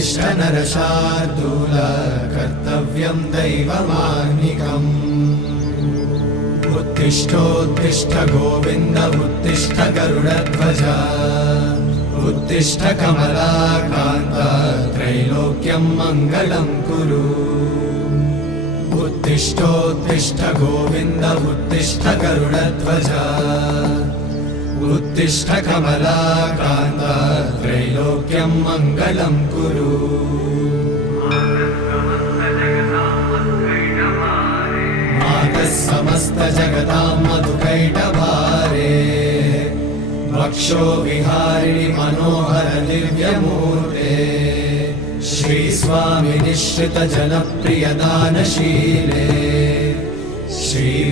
उत्तिष्ठ नरशार्दूल कर्तव्यं दैवमाह्निकम् उत्तिष्ठोत्तिष्ठ गोविन्द उत्तिष्ठ गरुडध्वज उत्तिष्ठ कमलाकान्त त्रैलोक्यं मङ्गलं कुरु उत्तिष्ठोत्तिष्ठ गोविन्द उत्तिष्ठ गरुडध्वज उत्तिष्ठ कमलाकान्त त्रैलोक्यं मङ्गलं कुरु मातः समस्त जगतां मधुकैटभारे वक्षो विहारिणि मनोहर दिव्यमूर्ते श्रीस्वामि निश्रित जनप्रिय दानशीले श्री